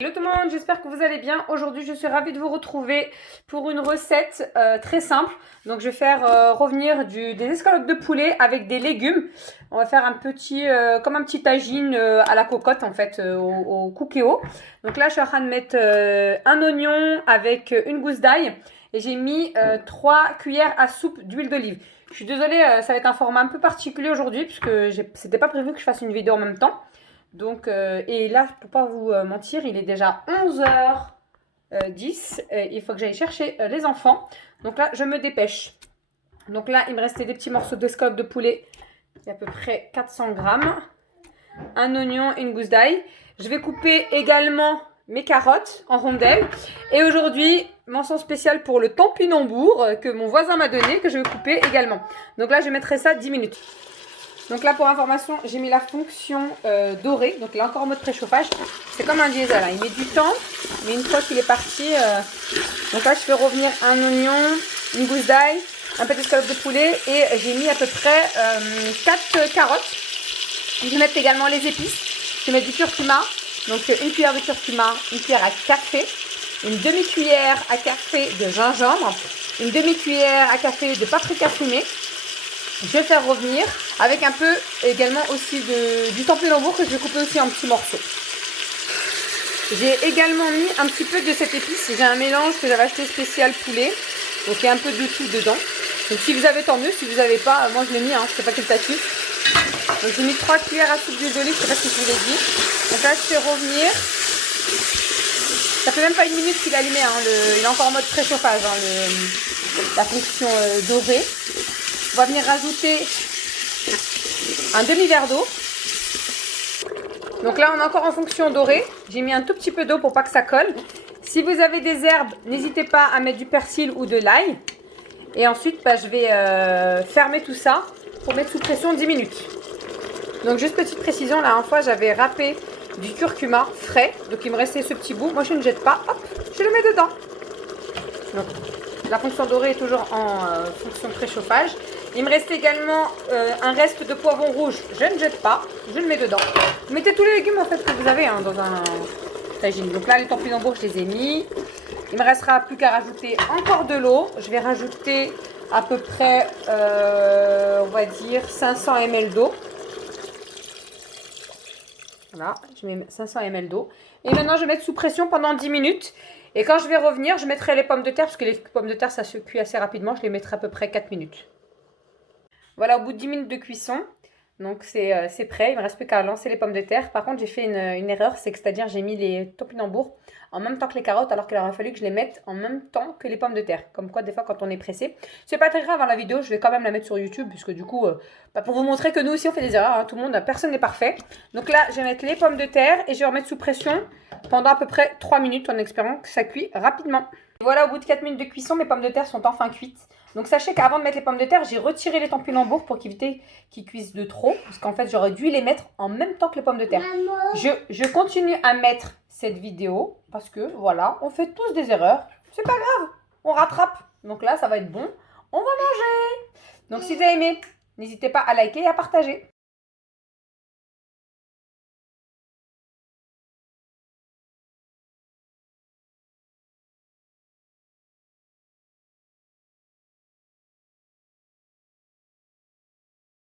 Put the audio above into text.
Hello tout le monde, j'espère que vous allez bien. Aujourd'hui, je suis ravie de vous retrouver pour une recette très simple. Donc, je vais faire revenir des escalopes de poulet avec des légumes. On va faire un petit, comme un petit tagine à la cocotte en fait, au cookéo. Donc là, je suis en train de mettre un oignon avec une gousse d'ail. Et j'ai mis 3 cuillères à soupe d'huile d'olive. Je suis désolée, ça va être un format un peu particulier aujourd'hui puisque c'était pas prévu que je fasse une vidéo en même temps. Donc, et là, pour pas vous mentir, il est déjà 11h10. Il faut que j'aille chercher les enfants. Donc là, je me dépêche. Donc là, il me restait des petits morceaux d'escalope de poulet. Il y a à peu près 400 grammes. Un oignon et une gousse d'ail. Je vais couper également mes carottes en rondelles. Et aujourd'hui, mention spéciale pour le topinambour que mon voisin m'a donné, que je vais couper également. Donc là, je mettrai ça 10 minutes. Donc là, pour information, j'ai mis la fonction dorée. Donc là, encore en mode préchauffage. C'est comme un diesel, hein. Il met du temps, mais une fois qu'il est parti... Donc là, je fais revenir un oignon, une gousse d'ail, un peu d'escalope de poulet. Et j'ai mis à peu près 4 carottes. Je vais mettre également les épices. Je vais mettre du curcuma. Donc une cuillère de curcuma, une cuillère à café, une demi-cuillère à café de gingembre, une demi-cuillère à café de paprika fumé. Je vais faire revenir avec un peu également aussi du topinambour que je vais couper aussi en petits morceaux. J'ai également mis un petit peu de cette épice. J'ai un mélange que j'avais acheté spécial poulet. Donc il y a un peu de tout dedans. Donc si vous avez, tant mieux. Si vous n'avez pas, moi je l'ai mis, hein, je ne fais pas qualitatif. Donc j'ai mis 3 cuillères à soupe d'huile d'olive, je ne sais pas si je vous l'ai dit. Donc là je fais revenir. Ça fait même pas une minute qu'il est allumé, hein, il est encore en mode préchauffage, hein, la fonction dorée. On va venir rajouter un demi-verre d'eau. Donc là, on est encore en fonction dorée. J'ai mis un tout petit peu d'eau pour pas que ça colle. Si vous avez des herbes, n'hésitez pas à mettre du persil ou de l'ail. Et ensuite, je vais fermer tout ça pour mettre sous pression 10 minutes. Donc juste petite précision, la dernière fois, j'avais râpé du curcuma frais. Donc il me restait ce petit bout. Moi, je ne jette pas. Hop, je le mets dedans. Donc, la fonction dorée est toujours en fonction préchauffage. Il me reste également un reste de poivron rouge. Je ne jette pas, je le mets dedans. Vous mettez tous les légumes en fait que vous avez, hein, dans un tagine. Donc là, les topinambours, je les ai mis. Il me restera plus qu'à rajouter encore de l'eau. Je vais rajouter à peu près, on va dire 500 ml d'eau. Voilà, je mets 500 ml d'eau. Et maintenant, je vais mettre sous pression pendant 10 minutes. Et quand je vais revenir, je mettrai les pommes de terre, parce que les pommes de terre, ça se cuit assez rapidement. Je les mettrai à peu près 4 minutes. Voilà, au bout de 10 minutes de cuisson, donc c'est prêt. Il ne me reste plus qu'à lancer les pommes de terre. Par contre, j'ai fait une erreur, c'est-à-dire j'ai mis les topinambours en même temps que les carottes, alors qu'il aurait fallu que je les mette en même temps que les pommes de terre. Comme quoi, des fois, quand on est pressé, c'est pas très grave, hein, la vidéo, je vais quand même la mettre sur YouTube, puisque du coup, pour vous montrer que nous aussi, on fait des erreurs, hein, tout le monde, personne n'est parfait. Donc là, je vais mettre les pommes de terre et je vais remettre sous pression pendant à peu près 3 minutes, en espérant que ça cuit rapidement. Voilà, au bout de 4 minutes de cuisson, mes pommes de terre sont enfin cuites. Donc sachez qu'avant de mettre les pommes de terre, j'ai retiré les topinambours pour éviter qu'ils cuisent de trop. Parce qu'en fait, j'aurais dû les mettre en même temps que les pommes de terre. Je continue à mettre cette vidéo parce que voilà, on fait tous des erreurs. C'est pas grave, on rattrape. Donc là, ça va être bon. On va manger. Donc si vous avez aimé, n'hésitez pas à liker et à partager.